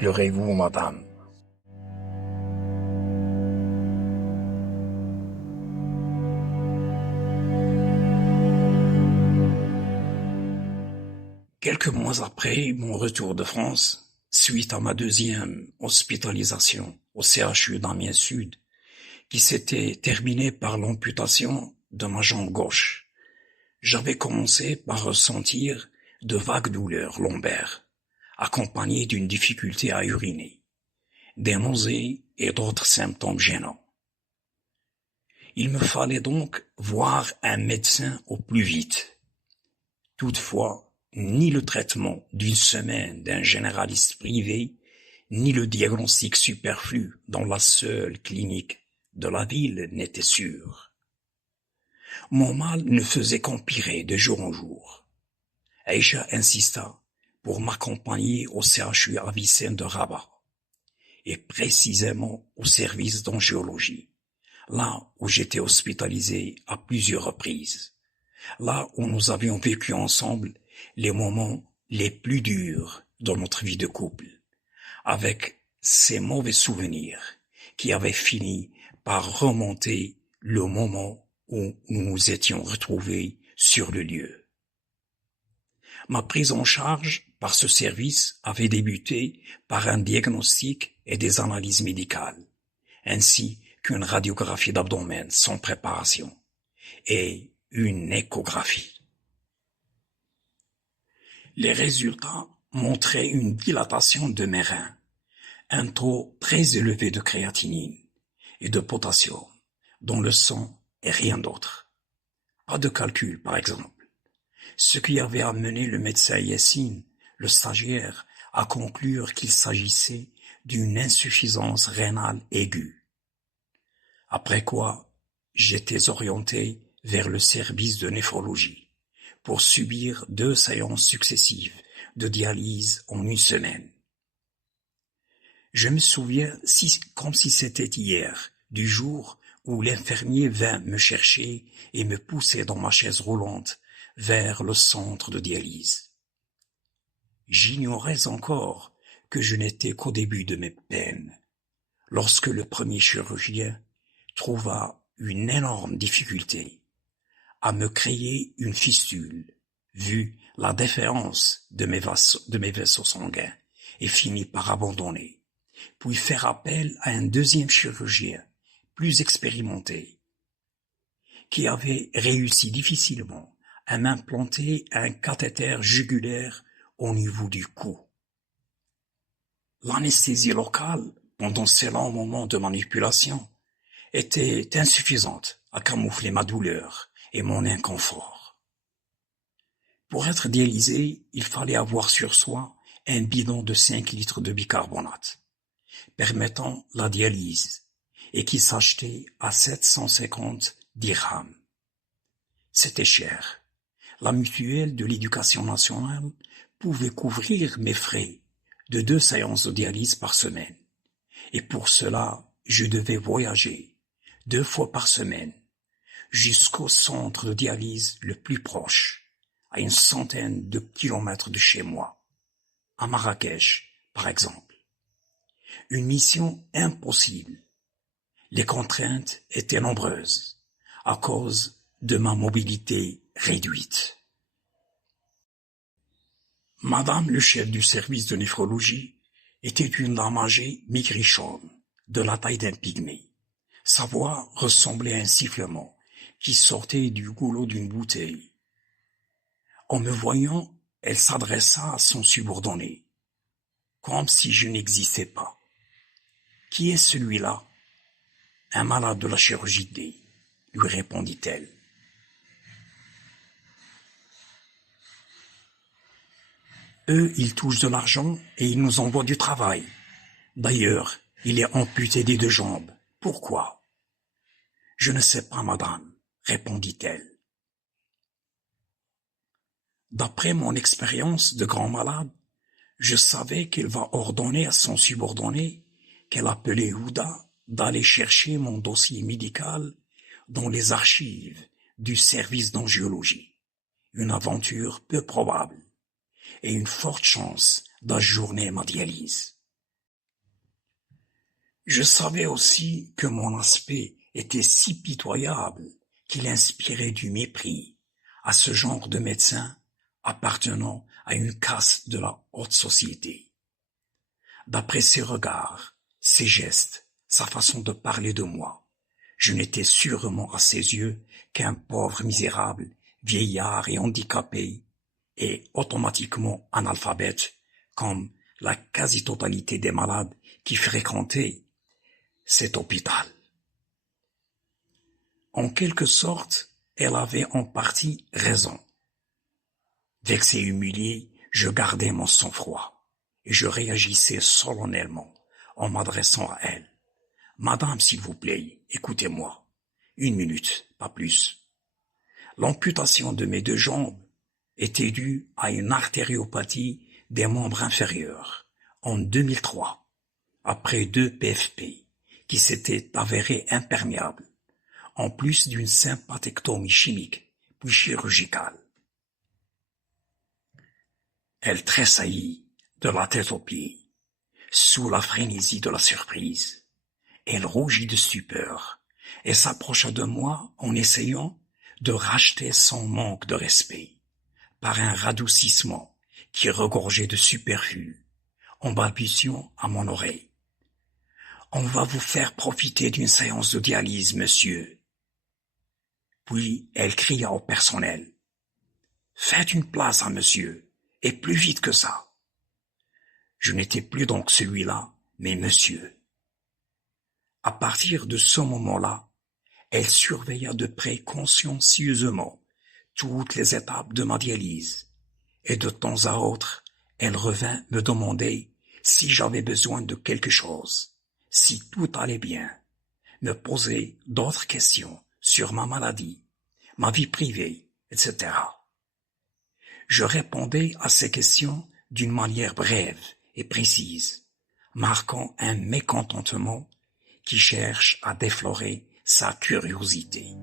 Pleurez-vous, madame? Quelques mois après mon retour de France, suite à ma deuxième hospitalisation au CHU d'Amiens Sud, qui s'était terminée par l'amputation de ma jambe gauche, j'avais commencé par ressentir de vagues douleurs lombaires, accompagnées d'une difficulté à uriner, des nausées et d'autres symptômes gênants. Il me fallait donc voir un médecin au plus vite. Toutefois, ni le traitement d'une semaine d'un généraliste privé, ni le diagnostic superflu dans la seule clinique de la ville n'étaient sûrs. Mon mal ne faisait qu'empirer de jour en jour. Aïcha insista pour m'accompagner au CHU Avicenne de Rabat, et précisément au service d'angiologie, là où j'étais hospitalisé à plusieurs reprises, là où nous avions vécu ensemble les moments les plus durs de notre vie de couple, avec ces mauvais souvenirs qui avaient fini par remonter le moment où nous nous étions retrouvés sur le lieu. Ma prise en charge par ce service avait débuté par un diagnostic et des analyses médicales, ainsi qu'une radiographie d'abdomen sans préparation et une échographie. Les résultats montraient une dilatation de mes reins, un taux très élevé de créatinine et de potassium dans le sang et rien d'autre. Pas de calcul, par exemple, ce qui avait amené le médecin Yassine, le stagiaire, à conclure qu'il s'agissait d'une insuffisance rénale aiguë. Après quoi, j'étais orienté vers le service de néphrologie pour subir 2 séances successives de dialyse en une semaine. Je me souviens comme si c'était hier, du jour où l'infirmier vint me chercher et me poussait dans ma chaise roulante vers le centre de dialyse. J'ignorais encore que je n'étais qu'au début de mes peines, lorsque le premier chirurgien trouva une énorme difficulté à me créer une fistule, vu la déférence de mes vaisseaux sanguins, et finit par abandonner, puis faire appel à un deuxième chirurgien, plus expérimenté, qui avait réussi difficilement à m'implanter un cathéter jugulaire au niveau du cou. L'anesthésie locale, pendant ces longs moments de manipulation, était insuffisante à camoufler ma douleur et mon inconfort. Pour être dialysé, il fallait avoir sur soi un bidon de 5 litres de bicarbonate, permettant la dialyse, et qui s'achetait à 750 dirhams. C'était cher. La mutuelle de l'éducation nationale pouvait couvrir mes frais de 2 séances de dialyse par semaine. Et pour cela, je devais voyager 2 fois par semaine jusqu'au centre de dialyse le plus proche, à une centaine de kilomètres de chez moi, à Marrakech, par exemple. Une mission impossible. Les contraintes étaient nombreuses à cause de ma mobilité réduite. Madame le chef du service de néphrologie était une dame âgée maigrichonne, de la taille d'un pygmée. Sa voix ressemblait à un sifflement qui sortait du goulot d'une bouteille. En me voyant, elle s'adressa à son subordonné, comme si je n'existais pas. « Qui est celui-là ?»« Un malade de la chirurgie D, » lui répondit-elle. Eux, ils touchent de l'argent et ils nous envoient du travail. D'ailleurs, il est amputé des 2 jambes. Pourquoi? Je ne sais pas, madame, répondit-elle. D'après mon expérience de grand malade, je savais qu'il va ordonner à son subordonné, qu'elle appelait Houda, d'aller chercher mon dossier médical dans les archives du service d'angiologie. Une aventure peu probable et une forte chance d'ajourner ma dialyse. Je savais aussi que mon aspect était si pitoyable qu'il inspirait du mépris à ce genre de médecin appartenant à une caste de la haute société. D'après ses regards, ses gestes, sa façon de parler de moi, je n'étais sûrement à ses yeux qu'un pauvre misérable, vieillard et handicapé, et automatiquement analphabète, comme la quasi-totalité des malades qui fréquentaient cet hôpital. En quelque sorte, elle avait en partie raison. Vexé et humilié, je gardais mon sang-froid et je réagissais solennellement en m'adressant à elle. « Madame, s'il vous plaît, écoutez-moi. 1 minute, pas plus. L'amputation de mes 2 jambes était due à une artériopathie des membres inférieurs en 2003, après 2 PFP qui s'étaient avérés imperméables, en plus d'une sympathectomie chimique puis chirurgicale. » Elle tressaillit de la tête aux pieds, sous la frénésie de la surprise. Elle rougit de stupeur et s'approcha de moi en essayant de racheter son manque de respect par un radoucissement qui regorgeait de superflu, en balbutiant à mon oreille. « On va vous faire profiter d'une séance de dialyse, monsieur. » Puis elle cria au personnel. « Faites une place à monsieur, et plus vite que ça. » Je n'étais plus donc celui-là, mais monsieur. À partir de ce moment-là, elle surveilla de près consciencieusement toutes les étapes de ma dialyse, et de temps à autre, elle revint me demander si j'avais besoin de quelque chose, si tout allait bien, me poser d'autres questions sur ma maladie, ma vie privée, etc. Je répondais à ces questions d'une manière brève et précise, marquant un mécontentement qui cherche à déflorer sa curiosité.